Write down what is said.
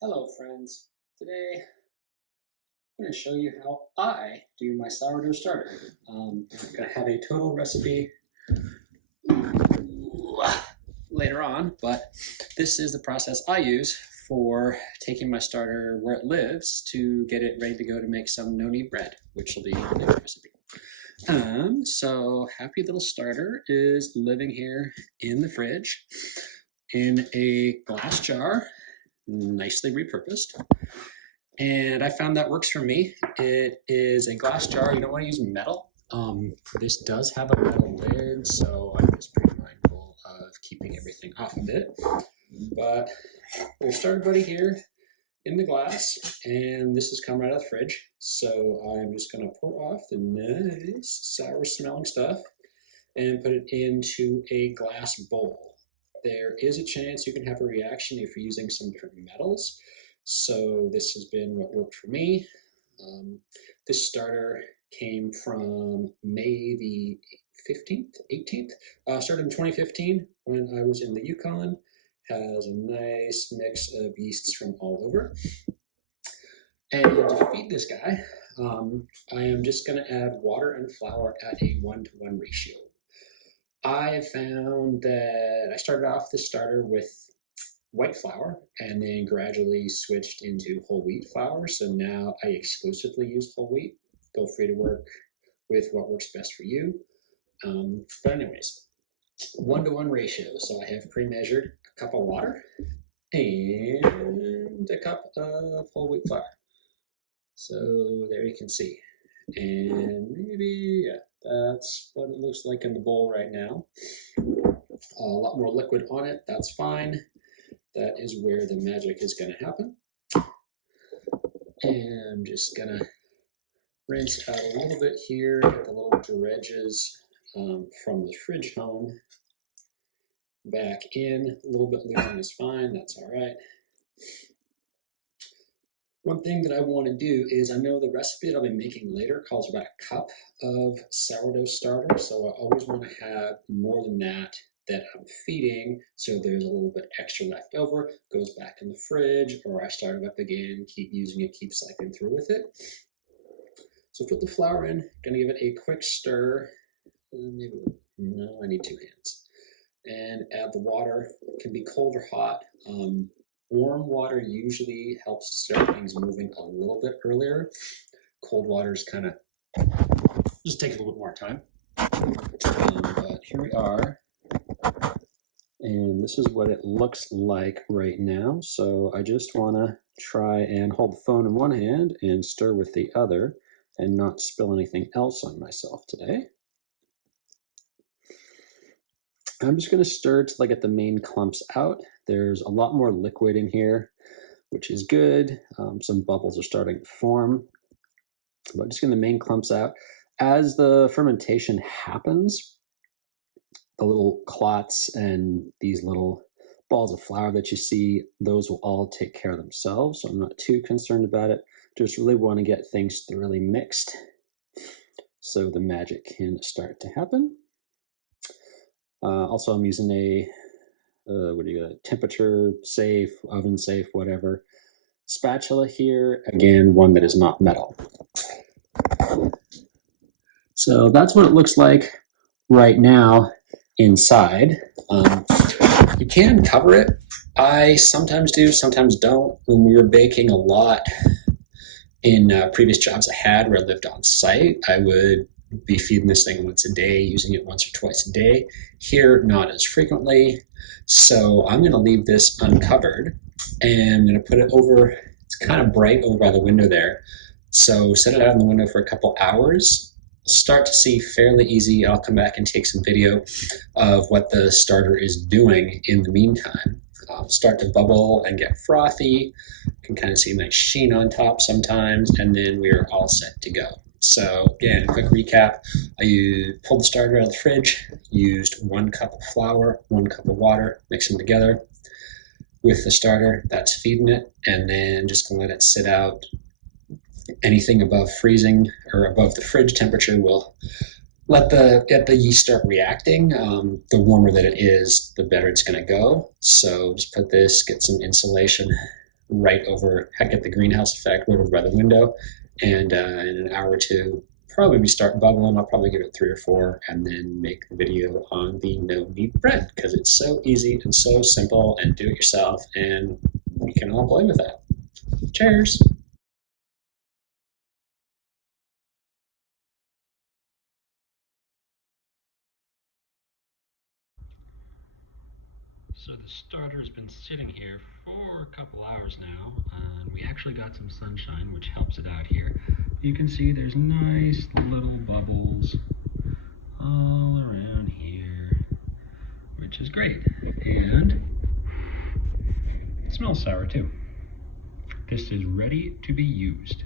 Hello friends, today I'm going to show you how I do my sourdough starter. I'm going to have a total recipe later on, but this is the process I use for taking my starter where it lives to get it ready to go to make some no-knead bread, which will be the next recipe. So happy little starter is living here in the fridge in a glass jar, nicely repurposed. And I found that works for me. It is a glass jar. You don't want to use metal. This does have a metal lid, so I'm just pretty mindful of keeping everything off of it. But we'll start right here in the glass, and this has come right out of the fridge. So I'm just going to pour off the nice sour smelling stuff and put it into a glass bowl. There is a chance you can have a reaction if you're using some different metals. So this has been what worked for me. This starter came from May the 15th, 18th. Started in 2015 when I was in the Yukon. Has a nice mix of yeasts from all over. And to feed this guy, I am just going to add water and flour at a 1-to-1 ratio. I found that I started off the starter with white flour and then gradually switched into whole wheat flour. So now I exclusively use whole wheat. Feel free to work with what works best for you. But anyways, 1-to-1 ratio. So I have pre-measured a cup of water and a cup of whole wheat flour. So there you can see. And maybe, yeah, that's what it looks like in the bowl right now. A lot more liquid on it, that's fine. That is where the magic is going to happen. And I'm just going to rinse out a little bit here, get the little dredges from the fridge home back in. A little bit losing is fine, that's all right. One thing that I want to do is, I know the recipe that I'll be making later calls for about a cup of sourdough starter, so I always want to have more than that I'm feeding, so there's a little bit extra left over, goes back in the fridge, or I start it up again, keep using it, keep cycling through with it. So put the flour in, gonna give it a quick stir, maybe, no, I need 2 hands, and add the water. It can be cold or hot. Warm water usually helps to start things moving a little bit earlier. Cold water is kind of, just takes a little bit more time. But here we are. And this is what it looks like right now. So I just want to try and hold the phone in one hand and stir with the other and not spill anything else on myself today. I'm just going to stir till I get the main clumps out. There's a lot more liquid in here, which is good. Some bubbles are starting to form. But just getting the main clumps out. As the fermentation happens, the little clots and these little balls of flour that you see, those will all take care of themselves. So I'm not too concerned about it. Just really want to get things thoroughly mixed so the magic can start to happen. Also, I'm using a temperature safe, oven safe, whatever spatula here. Again, one that is not metal. So that's what it looks like right now inside. You can cover it. I sometimes do, sometimes don't. When we were baking a lot in previous jobs I had where I lived on site, I would be feeding this thing once a day, using it once or twice a day. Here, not as frequently. So I'm going to leave this uncovered, and I'm going to put it over, it's kind of bright over by the window there. So set it out in the window for a couple hours. Start to see fairly easy. I'll come back and take some video of what the starter is doing in the meantime. Start to bubble and get frothy. You can kind of see a nice sheen on top sometimes, and then we are all set to go. So again, quick recap, I pulled the starter out of the fridge, used 1 cup of flour, 1 cup of water, mix them together with the starter, that's feeding it, and then just gonna let it sit out. Anything above freezing or above the fridge temperature will let the yeast start reacting. The warmer that it is, the better it's gonna go. So just put this, get some insulation right over, get the greenhouse effect right over by the window. And in an hour or two, probably start bubbling. I'll probably give it 3 or 4 and then make the video on the no-knead bread because it's so easy and so simple and do it yourself, and we can all play with that. Cheers! So the starter's been sitting here for a couple hours now, and we actually got some sunshine, which helps it out here. You can see there's nice little bubbles all around here, which is great. And it smells sour too. This is ready to be used.